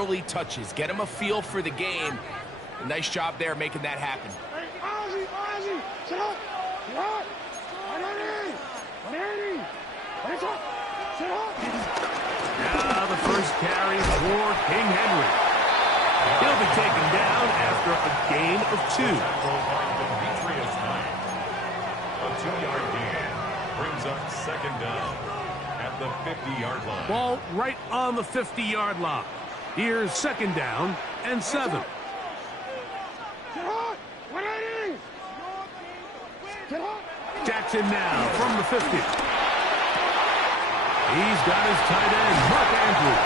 early touches. Get him a feel for the game. A nice job there making that happen. Now the first carry for King Henry. He'll be taken down after a gain of 2. A 2-yard gain brings up second down at the 50-yard line. Ball right on the 50-yard line. Here's second down and 7. Jackson now from the 50. He's got his tight end, Mark Andrews.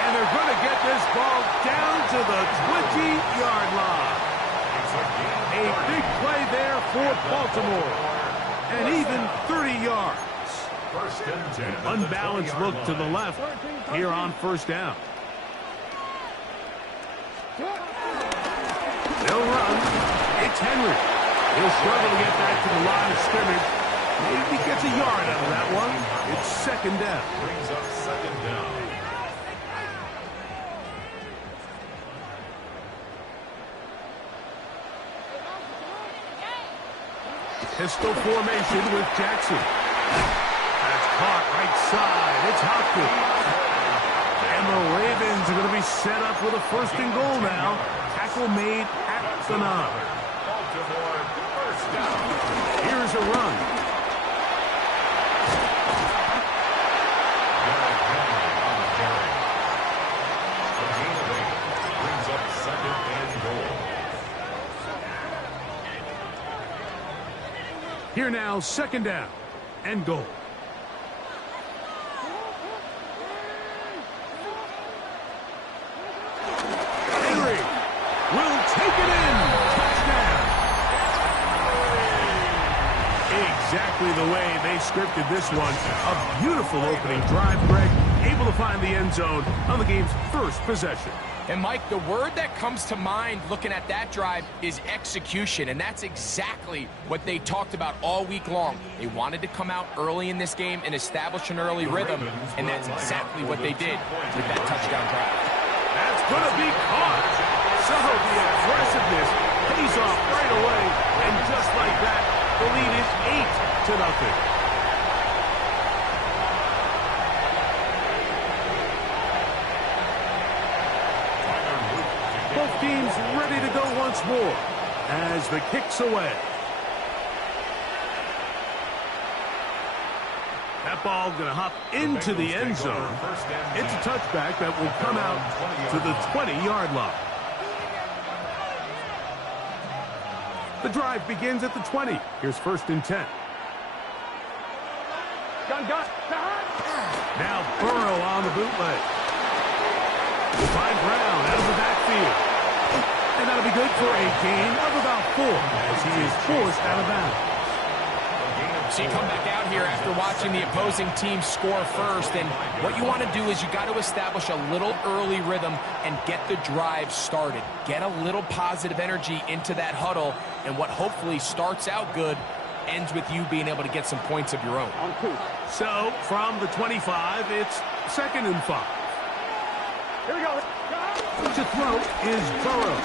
And they're going to get this ball down to the 20-yard line. A big play there for Baltimore. And even 30 yards. An unbalanced look to the left here on first down. They'll run. It's Henry. He'll struggle to get back to the line of scrimmage. Maybe gets a yard out of that one. It's second down. Brings up second down. Pistol formation with Jackson. That's caught right side. It's Hopkins. And the Ravens are going to be set up with a first and goal now. Tackle made at the 9. Baltimore first down. Here's a run. A gain of 8 brings up second and goal. Here now, second down and goal. Henry will take it in. Touchdown. Exactly the way they scripted this one. A beautiful opening drive, Greg. Able to find the end zone on the game's first possession. And, Mike, the word that comes to mind looking at that drive is execution, and that's exactly what they talked about all week long. They wanted to come out early in this game and establish an early rhythm, and that's exactly what they did with that touchdown drive. That's going to be caught. So the aggressiveness pays off right away, and just like that, the lead is 8-0. Both teams ready to go once more as the kick's away. That ball going to hop into the end zone. It's a touchback that will come out to the 20-yard line. The drive begins at the 20. Here's first and 10. Now Burrow on the bootleg. Find Brown out of the backfield. And that'll be good for a gain of about 4 as he is forced out of bounds. So you come back out here after watching the opposing team score first, and what you want to do is you got to establish a little early rhythm and get the drive started. Get a little positive energy into that huddle, and what hopefully starts out good ends with you being able to get some points of your own. So from the 25, it's second and 5. Here we go. To throw is Burrow.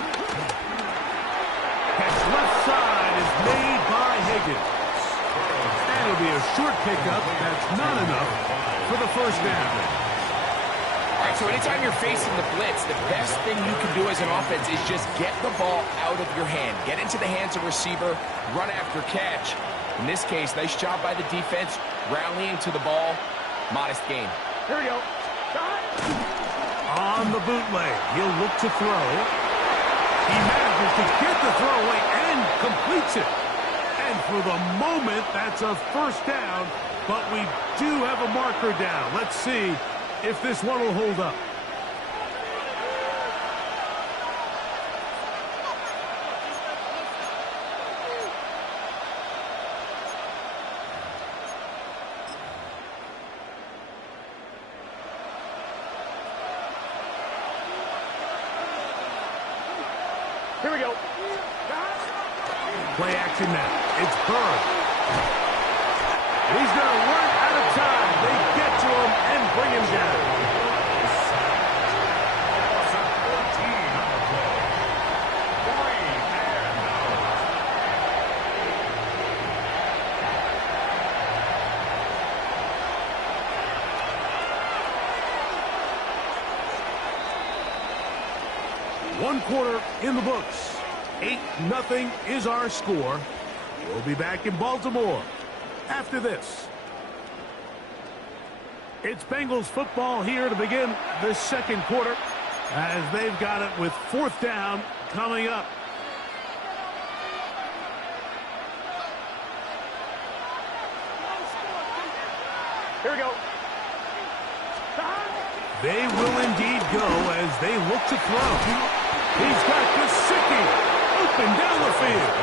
Catch left side is made by Higgins. And it'll be a short pickup. That's not enough for the first down. All right, so anytime you're facing the blitz, the best thing you can do as an offense is just get the ball out of your hand. Get into the hands of receiver, run after catch. In this case, nice job by the defense, rallying to the ball. Modest gain. Here we go. On the bootleg, he'll look to throw. He manages to get the throw away and completes it. And for the moment, that's a first down, but we do have a marker down. Let's see if this one will hold up. Here we go. Play action now. It's Burrow. He's going to run out of time. They get to him and bring him down. One quarter in the books. 8-0 is our score. We'll be back in Baltimore after this. It's Bengals football here to begin the second quarter as they've got it with fourth down coming up. Here we go. They will indeed go as they look to throw. He's got Gesicki open down the field.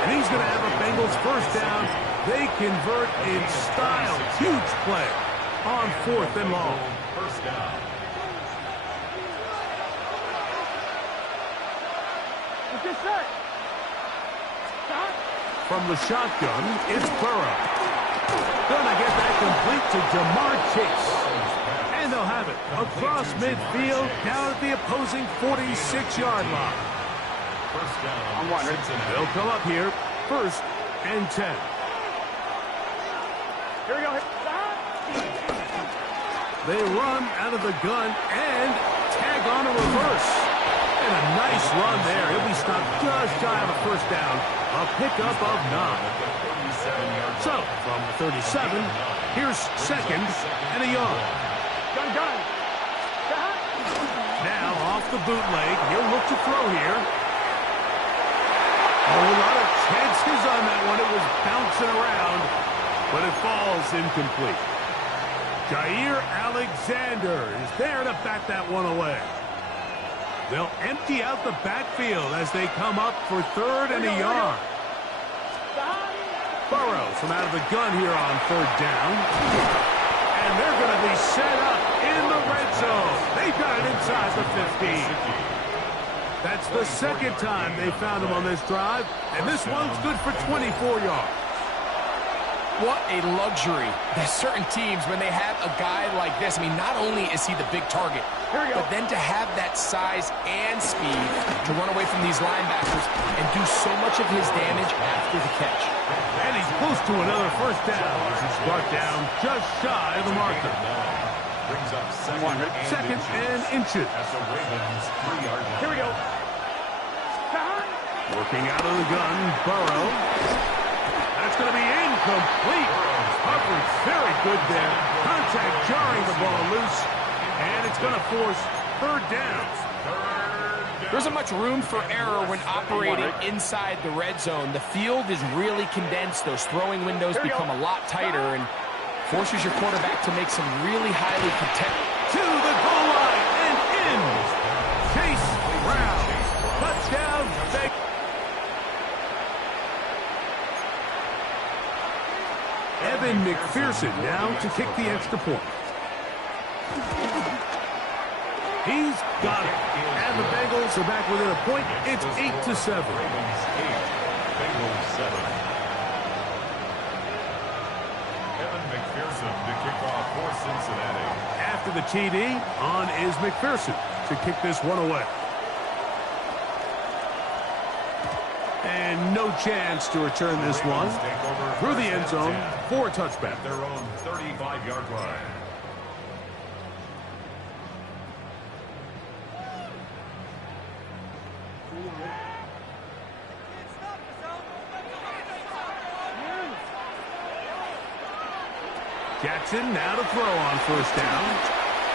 And he's going to have a Bengals first down. They convert in style. Huge play on 4th and long. First down. Is this set? From the shotgun, it's Burrow. Gonna get that complete to Jamar Chase. And they'll have it across midfield down at the opposing 46-yard line. First down. I'm wondering. They'll come up here, 1st and 10. Here we go. They run out of the gun and tag on a reverse. And a nice run there. He'll be stopped just shy of a first down. A pickup of 9. So, from the 37, here's 2nd and a yard. Gun. Now, off the bootleg, he'll look to throw here. Oh, a lot of chances on that one. It was bouncing around, but it falls incomplete. Jair Alexander is there to bat that one away. They'll empty out the backfield as they come up for 3rd and a yard. Burrow from out of the gun here on 3rd down. And they're going to be set up in the red zone. They've got it inside the 15. That's the 2nd time they found him on this drive. And this one's good for 24 yards. What a luxury. There's certain teams, when they have a guy like this, I mean, not only is he the big target, but then to have that size and speed to run away from these linebackers and do so much of his damage after the catch. And he's close to another first down as he's brought down just shy of the marker. Brings up Second and inches. at the Ravens' 3-yard line. Here we go. Working out of the gun, Burrow. That's going to be incomplete. Coverage very good there. Contact jarring the ball loose. And it's going to force 3rd down. There isn't much room for error when operating inside the red zone. The field is really condensed. Those throwing windows become a lot tighter and forces your quarterback to make some really highly contested. To the goal line and in. Chase Brown. Touchdown. Evan McPherson now to kick the extra point. He's got it. And the Bengals are back within a point. It's 8-7. Ravens 8, Bengals 7. Evan McPherson to kick off for Cincinnati. After the TD, on is McPherson to kick this one away. And no chance to return this one through the end zone for a touchback. At their own 35-yard line. Jackson now to throw on first down.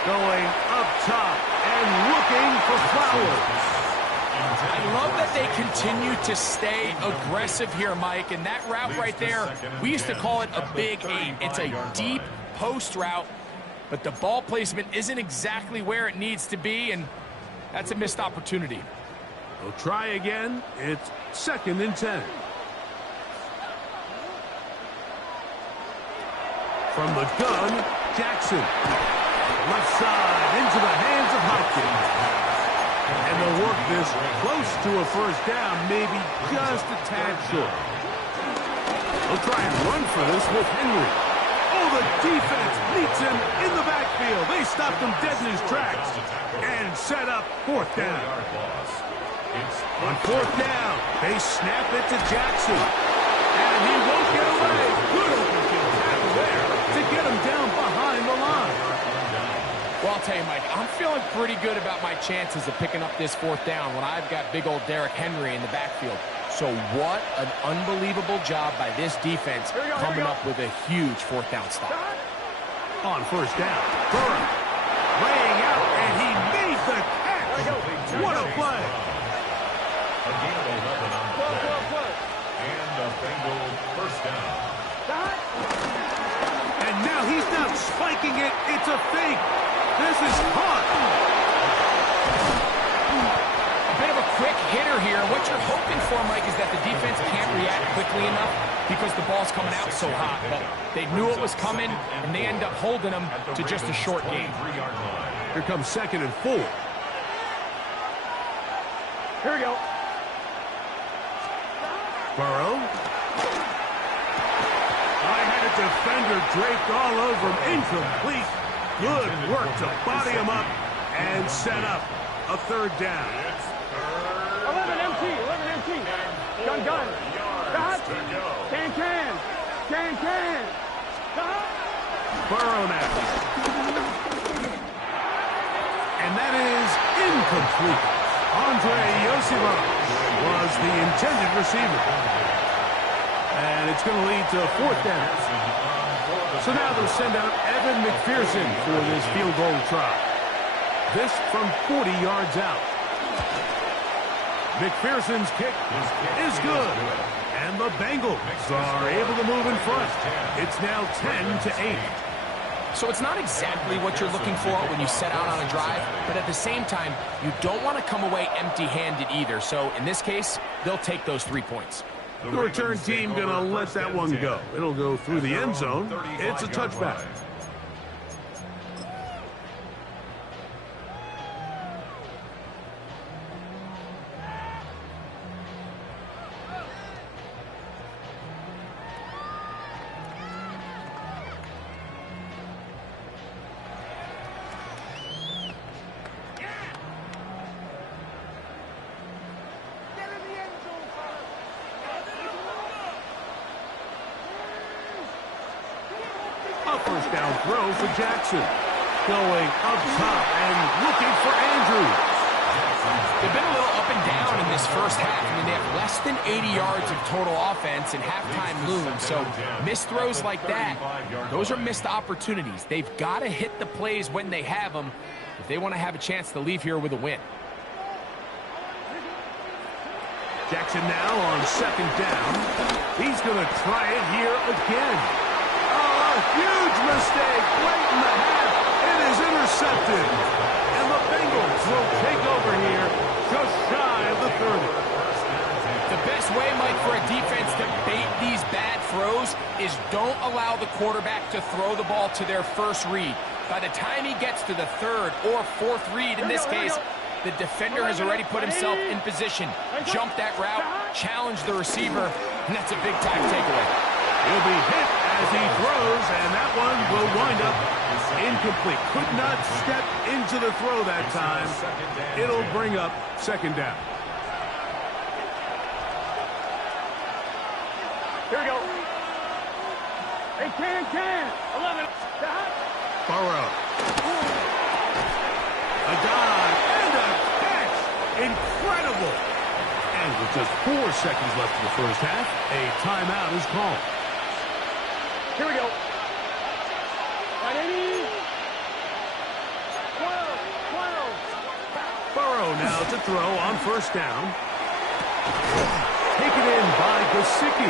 Going up top and looking for Flowers. I love that they continue to stay aggressive here, Mike, and that route right there, we used to call it a big 8. It's a deep post route, but the ball placement isn't exactly where it needs to be, and that's a missed opportunity. They'll try again. It's 2nd and 10. From the gun, Jackson. Left side into the hands of Hopkins. And they'll work this close to a first down, maybe just a tad short. They'll try and run for this with Henry. Oh, the defense meets him in the backfield. They stopped him dead in his tracks and set up 4th down. On 4th down, they snap it to Jackson. And he won't get away. Good open field tackle there to get him down behind the line. Well, I'll tell you, Mike, I'm feeling pretty good about my chances of picking up this fourth down when I've got big old Derrick Henry in the backfield. So what an unbelievable job by this defense coming up with a huge fourth down stop. On first down, Burrow laying out, and he made the catch. What a play. A gain of 11 on the play. And a Bengal first down. And now he's not spiking it. It's a fake. This is caught. A bit of a quick hitter here. What you're hoping for, Mike, is that the defense can't react quickly enough because the ball's coming out so hot. But they knew it was coming, and they end up holding them to just a short gain. Here comes 2nd and 4. Here we go. Burrow. I had a defender draped all over him. Incomplete. Good work to body him up and set up a third down. 11 MT. Gun. Stop. Can. Stop. Burrow now. And that is incomplete. Andre Yosima was the intended receiver. And it's going to lead to a fourth down. So now they'll send out Evan McPherson for this field goal try. This from 40 yards out. McPherson's kick is good. And the Bengals are able to move in front. It's now 10-8. So it's not exactly what you're looking for when you set out on a drive, but at the same time, you don't want to come away empty-handed either. So in this case, they'll take those 3 points. The return team going to let that one go. It'll go through the end zone. It's a touchback. First down throw for Jackson. Going up top and looking for Andrews. They've been a little up and down in this first half. I mean, they have less than 80 yards of total offense and halftime looms. So missed throws like that, those are missed opportunities. They've got to hit the plays when they have them if they want to have a chance to leave here with a win. Jackson now on 2nd down. He's going to try it here again. Huge mistake late in the half. It is intercepted. And the Bengals will take over here just shy of the 30. The best way, Mike, for a defense to bait these bad throws is don't allow the quarterback to throw the ball to their first read. By the time he gets to the 3rd or 4th read, in this case, the defender has already put himself in position, jumped that route, challenged the receiver, and that's a big-time takeaway. He'll be hit as he throws, and that one will wind up incomplete. Could not step into the throw that time. It'll bring up 2nd down. Here we go. Hey, can. 11. Burrow. A dive and a catch. Incredible. And with just 4 seconds left in the first half, a timeout is called. Here we go. 980. 12. Burrow now to throw on first down. Taken in by Gesicki.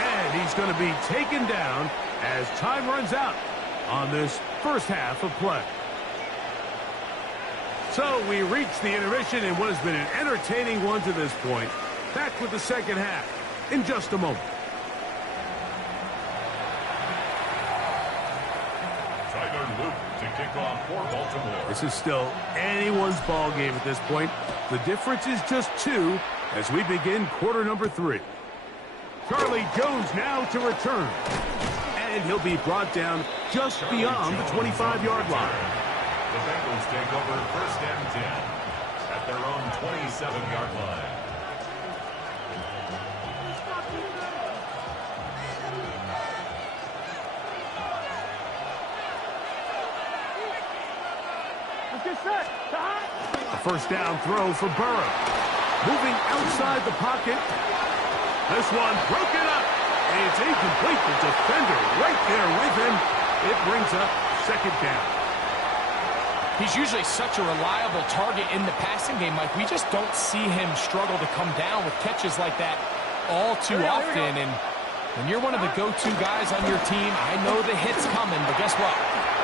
And he's going to be taken down as time runs out on this first half of play. So we reach the intermission in what has been an entertaining one to this point. Back with the second half in just a moment. To kick off for Baltimore. This is still anyone's ball game at this point. The difference is just 2 as we begin quarter number 3. Charlie Jones now to return. And he'll be brought down just beyond the 25-yard line. The Bengals take over 1st and 10 at their own 27-yard line. Get set. To hot. A first down throw for Burrow. Moving outside the pocket. This one broken up. It's incomplete. The defender right there with him. It brings up second down. He's usually such a reliable target in the passing game, Mike. We just don't see him struggle to come down with catches like that all too often. And when you're one of the go-to guys on your team, I know the hit's coming, but guess what?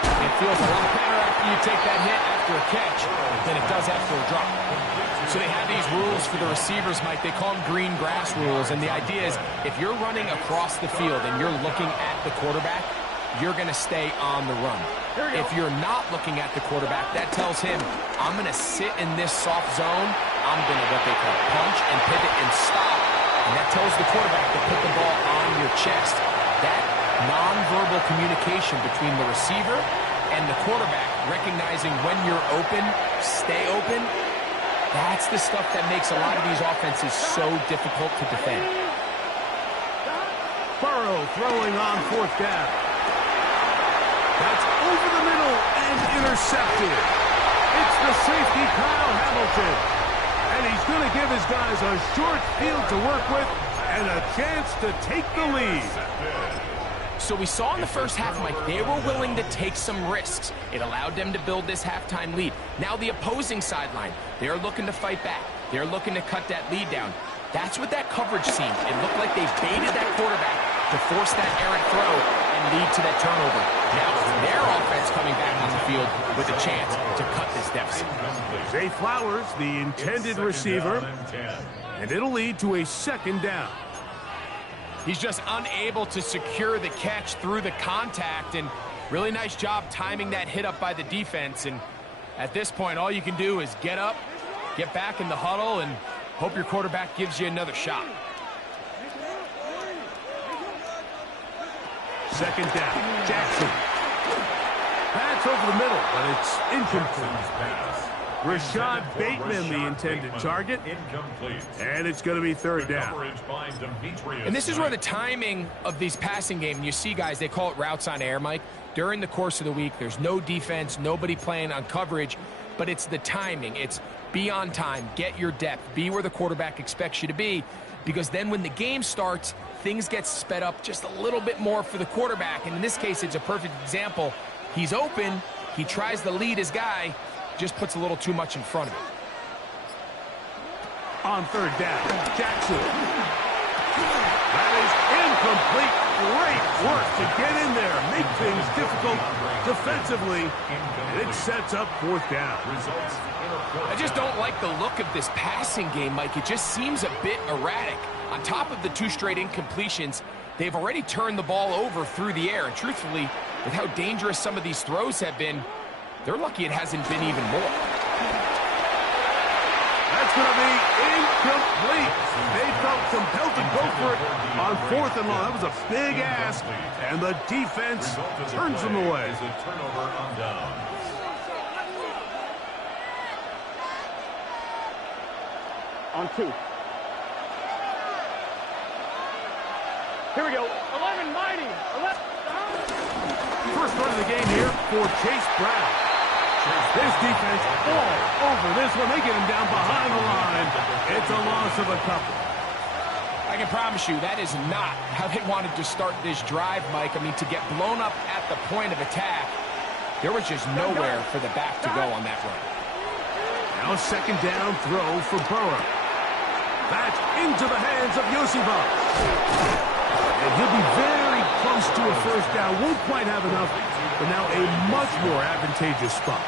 It feels a lot better after you take that hit after a catch than it does after a drop. So they have these rules for the receivers, Mike. They call them green grass rules. And the idea is if you're running across the field and you're looking at the quarterback, you're going to stay on the run. If you're not looking at the quarterback, that tells him, I'm going to sit in this soft zone. I'm going to what they call punch and pivot and stop. And that tells the quarterback to put the ball on your chest. That nonverbal communication between the receiver and the quarterback, recognizing when you're open, stay open, that's the stuff that makes a lot of these offenses so difficult to defend. Burrow throwing on fourth down. That's over the middle and intercepted. It's the safety, Kyle Hamilton. And he's going to give his guys a short field to work with and a chance to take the lead. So we saw in the first half, Mike, they were willing to take some risks. It allowed them to build this halftime lead. Now the opposing sideline, they're looking to fight back. They're looking to cut that lead down. That's what that coverage seemed. It looked like they baited that quarterback to force that errant throw and lead to that turnover. Now it's their offense coming back on the field with a chance to cut this deficit. Zay Flowers, the intended receiver, and it'll lead to a second down. He's just unable to secure the catch through the contact, and really nice job timing that hit up by the defense. And at this point, all you can do is get up, get back in the huddle, and hope your quarterback gives you another shot. Second down, Jackson. That's over the middle, but it's incomplete. Rashad Bateman, the intended target. And it's going to be third down. And this is where the timing of these passing games, you see guys, they call it routes on air, Mike. During the course of the week, there's no defense, nobody playing on coverage, but it's the timing. It's be on time, get your depth, be where the quarterback expects you to be, because then when the game starts, things get sped up just a little bit more for the quarterback. And in this case, it's a perfect example. He's open, he tries to lead his guy, just puts a little too much in front of him. On third down, Jackson. That is incomplete. Great work to get in there, make things difficult defensively. And it sets up fourth down. I just don't like the look of this passing game, Mike. It just seems a bit erratic. On top of the 2 straight incompletions, they've already turned the ball over through the air. And truthfully, with how dangerous some of these throws have been, they're lucky it hasn't been even more. That's going to be incomplete. They felt compelled to go for it on fourth and long. That was a big ask, and the defense turns them away. On 2. Here we go. 11 mighty. 11. First run of the game here for Chase Brown. This defense all over this one. They get him down behind the line. It's a loss of a couple. I can promise you that is not how they wanted to start this drive, Mike. I mean, to get blown up at the point of attack, there was just nowhere for the back to go on that run. Now second down throw for Burrow. That's into the hands of Yosivas. And he'll be very close to a first down. Won't quite have enough, but now a much more advantageous spot.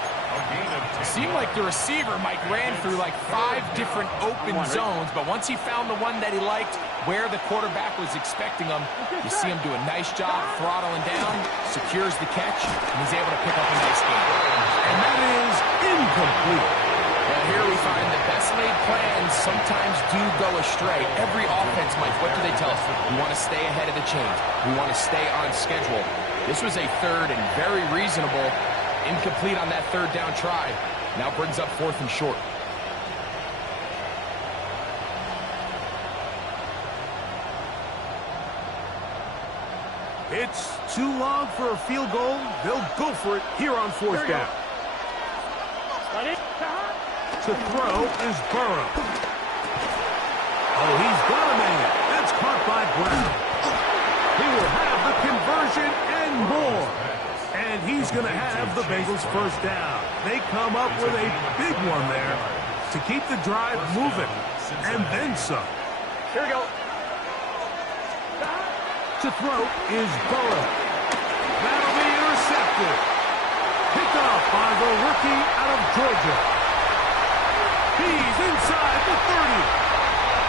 It seemed like the receiver, Mike, ran through like 5 different open zones, but once he found the one that he liked, where the quarterback was expecting him, you see him do a nice job throttling down, secures the catch, and he's able to pick up a nice game. And that is incomplete. Well, here we find the best laid plans sometimes do go astray. Every offense, Mike, what do they tell us? We want to stay ahead of the chains. We want to stay on schedule. This was a third and very reasonable, incomplete on that third down try. Now brings up fourth and short. It's too long for a field goal. They'll go for it here on fourth down. To throw is Burrow. Oh, he's got a man. That's caught by Brown. He will have the conversion and more. And he's going to have the Bengals first down. They come up with a big one there to keep the drive moving. And then some. Here we go. To throw is Burrow. That'll be intercepted. Picked off by the rookie out of Georgia. He's inside the 30.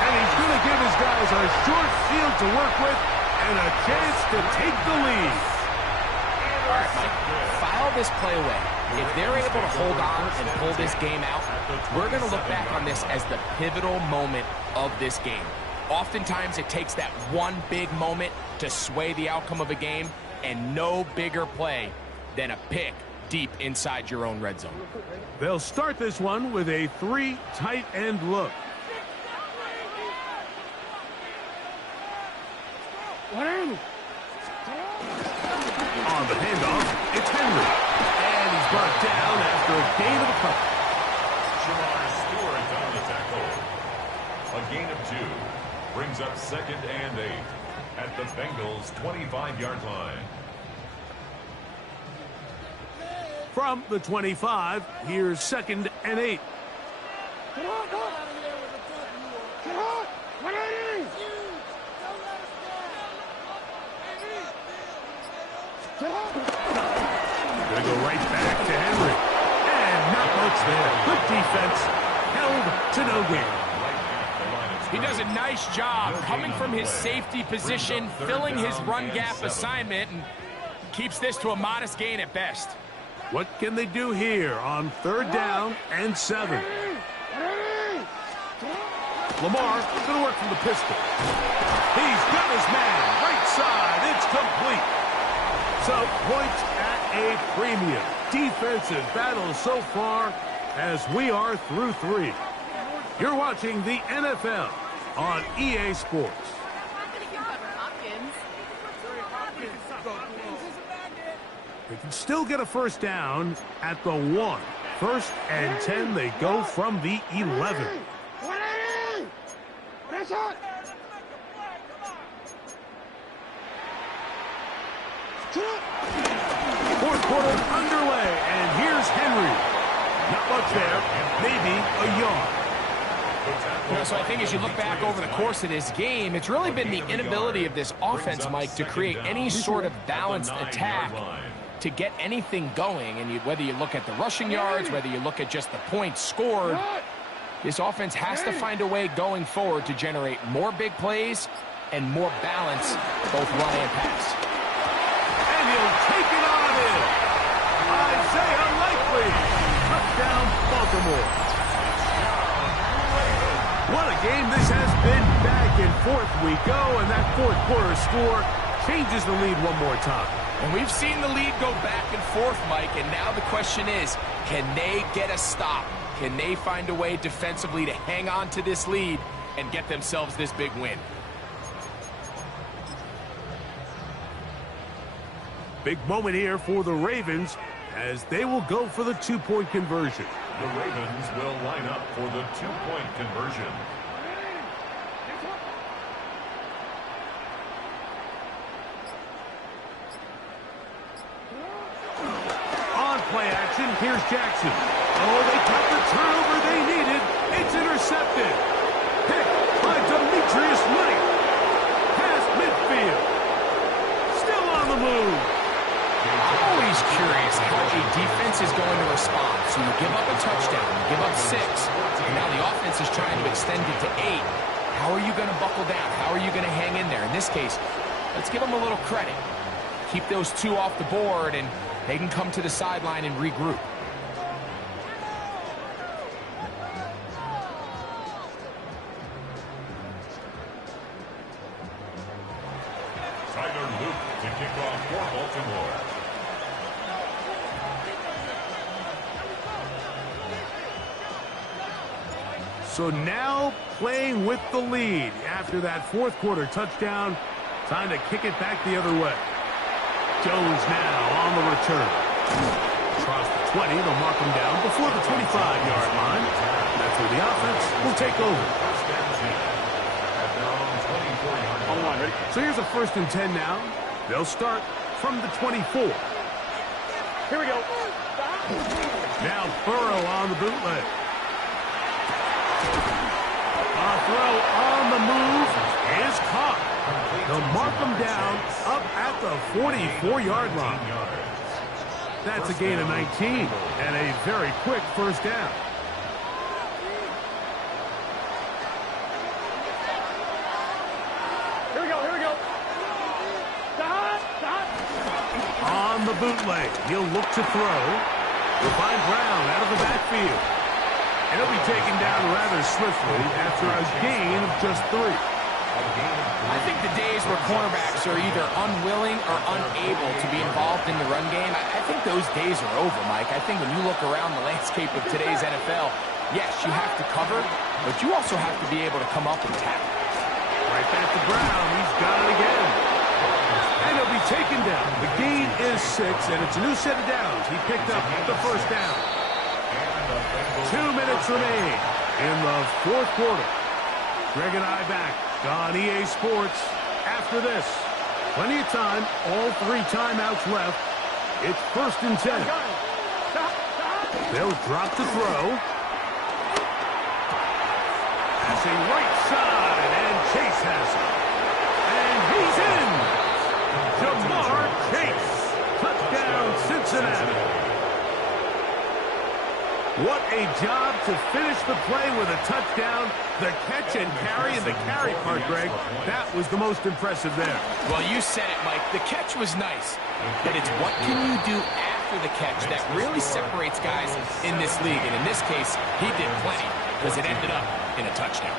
And he's going to give his guys a short field to work with and a chance to take the lead. All right, Mike, file this play away. If they're able to hold on and pull this game out, we're going to look back on this as the pivotal moment of this game. Oftentimes, it takes that one big moment to sway the outcome of a game, and no bigger play than a pick deep inside your own red zone. They'll start this one with a 3 tight end look. On the handoff, it's Henry. And he's brought down after a gain of a couple. Shamar Stewart on the tackle. A gain of 2 brings up 2nd and 8 at the Bengals' 25-yard line. From the 25, here's 2nd and 8. Gonna go right back to Henry. And not much there. Good defense. Held to no gain. He does a nice job coming from his safety position, filling his run gap assignment, and keeps this to a modest gain at best. What can they do here on 3rd down and 7? Lamar going to work from the pistol. He's got his man. Right side. It's complete. So points at a premium. Defensive battle so far as we are through 3. You're watching the NFL on EA Sports. They can still get a first down at the 1. 1st and 10, they go from the 11. Fourth quarter underway, and here's Henry. Not much there, maybe a yard. So I think as you look back over the course of this game, it's really been the inability of this offense, Mike, to create any sort of balanced attack to get anything going. And whether you look at the rushing yards, whether you look at just the points scored, this offense has to find a way going forward to generate more big plays and more balance, both run and pass. And he'll take it on in. Isaiah Likely. Touchdown, Baltimore. What a game this has been. Back and forth we go, and that 4th quarter score changes the lead one more time. And we've seen the lead go back and forth, Mike, and now the question is, can they get a stop? Can they find a way defensively to hang on to this lead and get themselves this big win? Big moment here for the Ravens as they will go for the 2-point conversion. The Ravens will line up for the 2-point conversion. On play action, here's Jackson. Oh, they got the turnover they needed. It's intercepted. Picked by Demetrius Knight. Past midfield. Still on the move. I'm always curious how a defense is going to respond. So you give up a touchdown, you give up 6, and now the offense is trying to extend it to 8. How are you going to buckle down? How are you going to hang in there? In this case, let's give them a little credit. Keep those 2 off the board, and they can come to the sideline and regroup. Tyler Luke to kick off for Baltimore. So now playing with the lead after that 4th quarter touchdown. Time to kick it back the other way. Jones now on the return. Across the 20, they'll mark him down before the 25-yard line. will take over. First and 10 at their own 24-yard line. On one, ready? So here's a 1st and 10 now. They'll start from the 24. Here we go. Now Burrow on the bootleg. A throw on the move is caught. They'll mark him down up at the 44-yard line. That's a gain of 19 and a very quick 1st down. Here we go. Here we go. On the bootleg, he'll look to throw. We'll find Brown out of the backfield. And he'll be taken down rather swiftly after a gain of just 3. I think the days where cornerbacks are either unwilling or unable to be involved in the run game, I think those days are over, Mike. I think when you look around the landscape of today's NFL, yes, you have to cover, but you also have to be able to come up and tackle. Right back to Brown. He's got it again. And he'll be taken down. The gain is 6, and it's a new set of downs. He picked up the 1st down. 2 minutes remain in the 4th quarter. Greg and I back on EA Sports after this. Plenty of time. All 3 timeouts left. It's 1st and 10. They'll drop to throw. Passing right side, and Chase has it. And he's in. Jamar Chase. Touchdown, Cincinnati. What a job to finish the play with a touchdown. The catch and carry, and the carry part, Greg, that was the most impressive there. Well, you said it, Mike. The catch was nice, but it's what can you do after the catch that really separates guys in this league. And in this case, he did plenty because it ended up in a touchdown.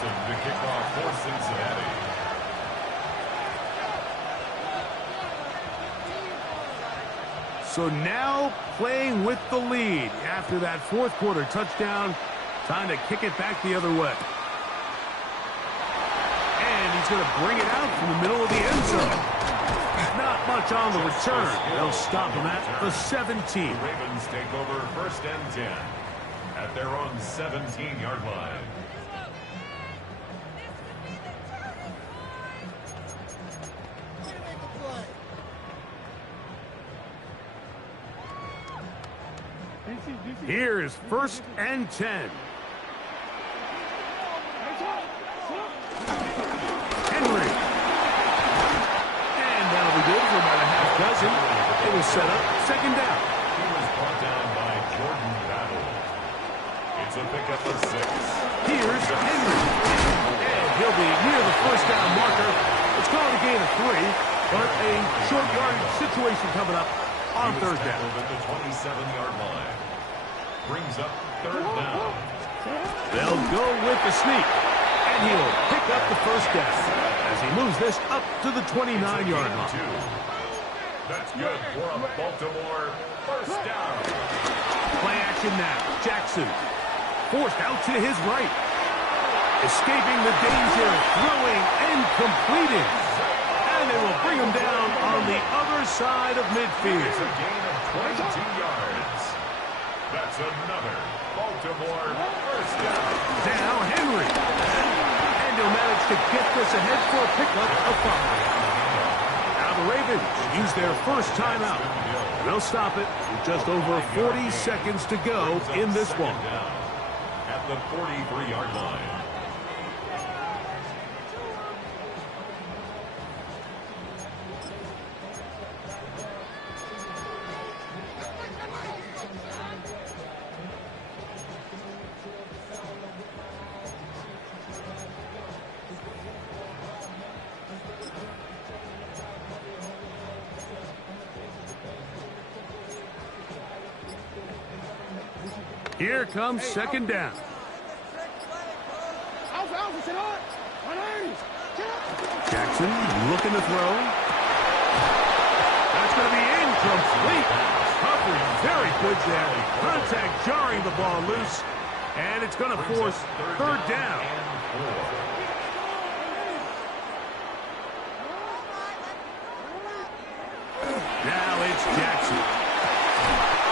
To kick off for Cincinnati. So now playing with the lead after that 4th quarter touchdown. Time to kick it back the other way. And he's going to bring it out from the middle of the end zone. Not much on the return. They'll stop him at the 17. The Ravens take over 1st and 10 at their own 17-yard line. Here's 1st and 10. Henry. And that'll be good for about a half dozen. It was set up 2nd down. He was brought down by Jordan Battle. It's a pickup of 6. Here's Henry. And he'll be near the 1st down marker. It's called a gain of 3, but a short yardage situation coming up on 3rd down. At the 27-yard line. Brings up 3rd down. They'll go with the sneak, and he'll pick up the 1st down as he moves this up to the 29-yard line. That's good for a Baltimore 1st down. Play action now. Jackson forced out to his right. Escaping the danger, throwing and completing. And they will bring him down on the other side of midfield. It's a gain of 22 yards. That's another Baltimore 1st down. Now Henry. And he'll manage to get this ahead for a pickup of 5. Now the Ravens use their 1st timeout. They'll stop it with just over 40 seconds to go in this one. At the 43-yard line. Here comes 2nd down. Jackson looking to throw. That's going to be incomplete. Coverage Very good there. Contact jarring the ball loose. And it's going to force third down. Now it's Jackson.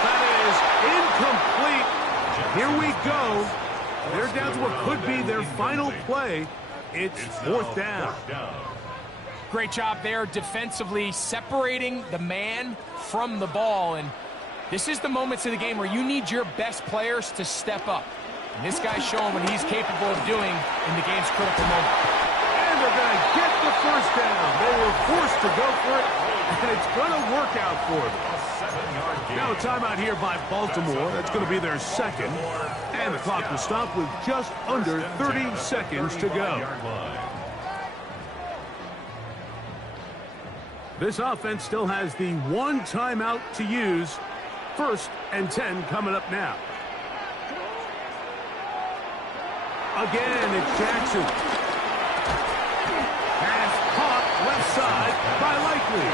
That is incomplete. Here we go. They're down to what could be their final play. It's fourth down. Great job there defensively, separating the man from the ball. And this is the moments of the game where you need your best players to step up. And this guy's showing what he's capable of doing in the game's critical moment. And they're going to get the first down. They were forced to go for it, and it's going to work out for them. Now a timeout here by Baltimore. That's going to be their second. And the clock will stop with just under 30 seconds to go. This offense still has the one timeout to use. 1st and 10 coming up now. Again, it's Jackson. Pass caught left side by Likely.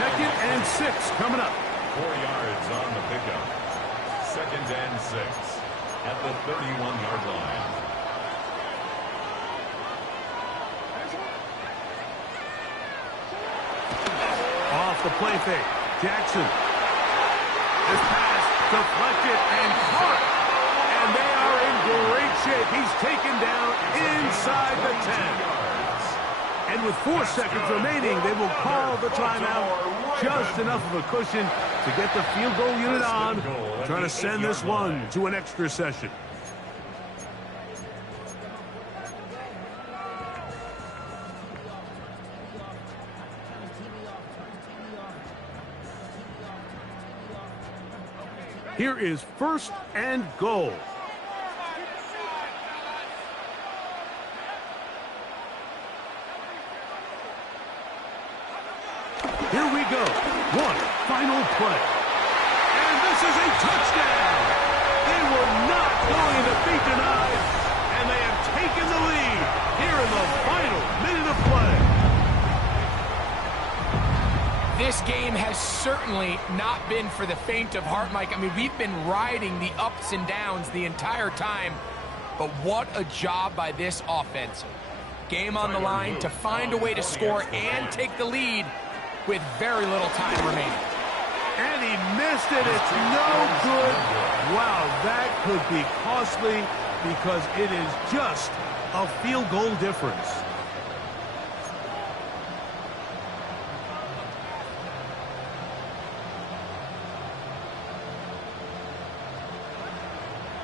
2nd and 6 coming up. 4 yards on the pickup. 2nd and 6 at the 31-yard line. Off the play fake. Jackson. This pass deflected and caught. And they are in great shape. He's taken down inside the 10. And with 4 seconds remaining, they will call the timeout. Just enough of a cushion to get the field goal unit on. Trying to send this one to an extra session. Here is 1st and goal. Here we go. One final play. And this is a touchdown. They were not going to be denied. And they have taken the lead here in the final minute of play. This game has certainly not been for the faint of heart, Mike. I mean, we've been riding the ups and downs the entire time. But what a job by this offense. Game on the line to find a way to score and take the lead with very little time remaining. And he missed it. It's no good. Wow, that could be costly because it is just a field goal difference.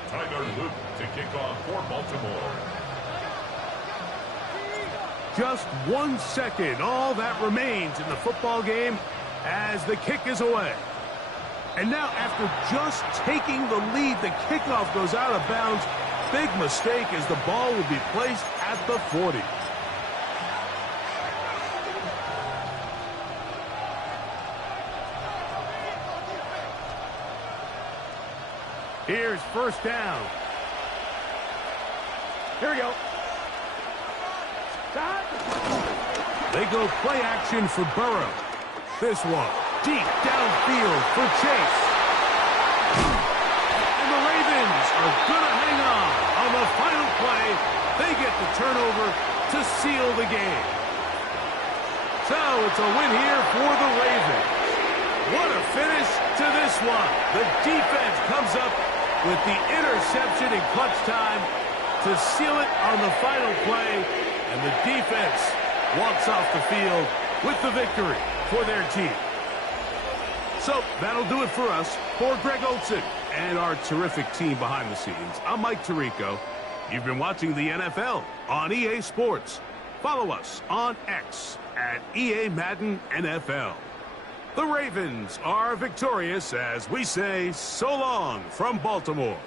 Tyler Luke to kick off for Baltimore. Just 1 second, all that remains in the football game as the kick is away. And now after just taking the lead, the kickoff goes out of bounds. Big mistake as the ball will be placed at the 40. Here's 1st down. Here we go. They go play action for Burrow. This one deep downfield for Chase. And the Ravens are going to hang on the final play. They get the turnover to seal the game. So it's a win here for the Ravens. What a finish to this one. The defense comes up with the interception in clutch time to seal it on the final play. And the defense walks off the field with the victory for their team. So that'll do it for us. For Greg Olson and our terrific team behind the scenes, I'm Mike Tirico. You've been watching the NFL on EA Sports. Follow us on X at EA Madden NFL. The Ravens are victorious as we say so long from Baltimore.